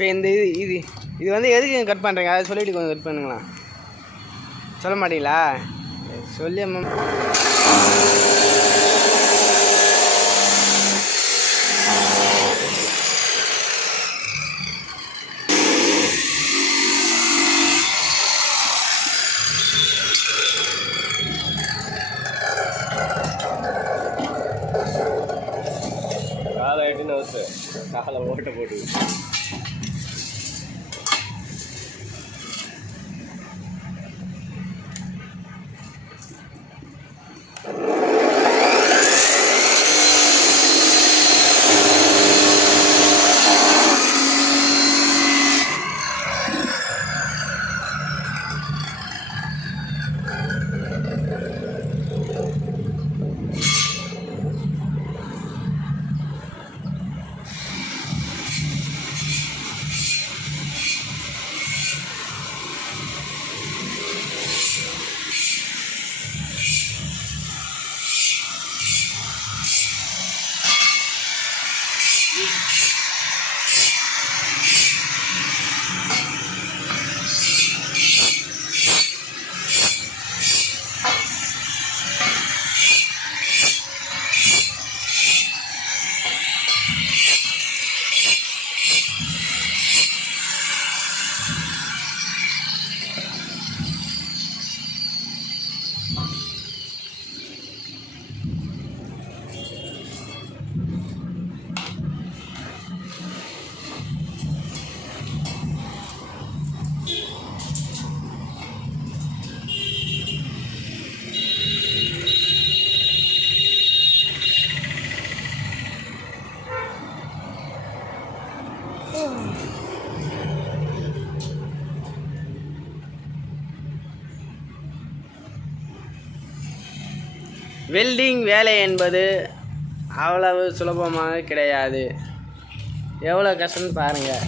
இப்போ இந்த இது இது வந்து எதுக்கு கட் பண்ணுறீங்க அதை சொல்லிவிட்டு கொஞ்சம் கட் பண்ணுங்களா? சொல்ல மாட்டீங்களா? சொல்லி அம்மா காலை எட்டுன்னு வச்சு காலை ஓட்ட போட்டு வெல்டிங் வேலை என்பது அவ்வளவு சுலபமாக கிடையாது. எவ்வளோ கஷ்டம்னு பாருங்கள்.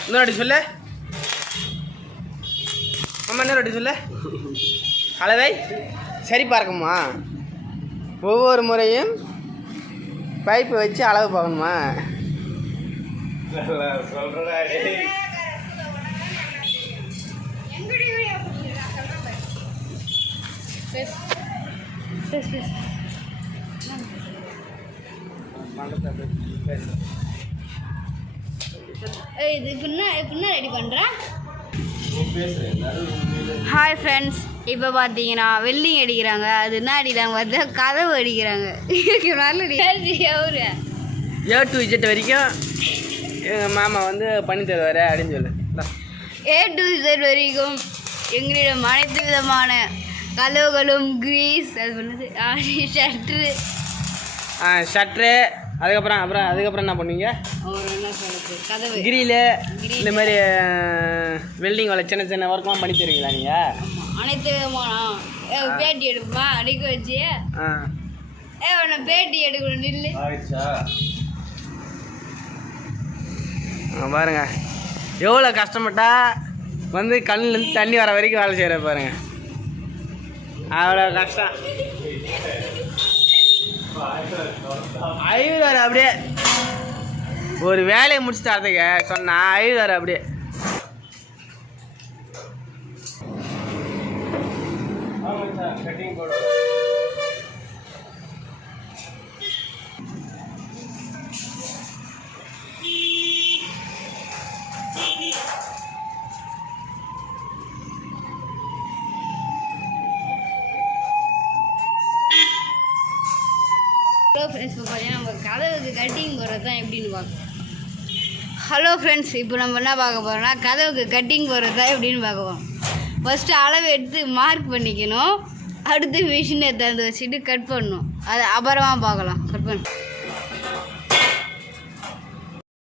இன்னொரு சொல்ல அம்மா, இன்னொரு சொல்ல அளவை சரி பார்க்குமா? ஒவ்வொரு முறையும் பைப்பு வச்சு அளவு பார்க்கணுமா? ரெடி பண்ணுறேன். ஹாய் ஃப்ரெண்ட்ஸ், இப்போ பார்த்தீங்கன்னா வெல்டிங் அடிக்கிறாங்க. அது என்ன அடிக்கிறாங்க பார்த்தா கதவு அடிக்கிறாங்க. A to Z வரைக்கும் எங்கள் மாமா வந்து பண்ணி தருவார் அப்படின்னு சொல்லு. A to Z வரைக்கும் எங்களிடம் அனைத்து விதமான கதவுகளும் கிரீஸ் அது பண்ணது ஷட்ரு அதுக்கப்புறம் என்ன பண்ணுவீங்க? என்ன சொல்லுது கதவு கிரிலு இந்த மாதிரி வெல்டிங் வேலை சின்ன சின்ன ஒர்க்லாம் பண்ணி தருவீங்களா நீங்கள்? அனைத்து விதமான பேட்டி எடுப்பா அடிக்க வச்சு உன்னை பேட்டி எடுக்கணும் நில்லு. பாருங்க எவ்வளோ கஷ்டப்பட்டா வந்து கண்ணிலேருந்து தண்ணி வர வரைக்கும் வேலை செய்கிற பாருங்க. அவ்வளோ கஷ்டம். ஐவரு அப்படியே ஒரு வேலையை முடிச்சுட்டு அதுக்கு சொன்னா ஐவரு அப்படியே ஹலோ ஃப்ரெண்ட்ஸ், இப்போ பார்த்தீங்கன்னா நம்ம கதவுக்கு கட்டிங் போடுறது தான் எப்படின்னு பார்க்கலாம். ஹலோ ஃப்ரெண்ட்ஸ், இப்போ நம்ம என்ன பார்க்க போகிறோம்னா கதவுக்கு கட்டிங் போடுறது தான் எப்படின்னு பார்க்க போகிறோம். ஃபஸ்ட்டு அளவு எடுத்து மார்க் பண்ணிக்கணும். அடுத்து மிஷினை திறந்து வச்சுட்டு கட் பண்ணணும். அது அப்புறமா பார்க்கலாம். கட் பண்ண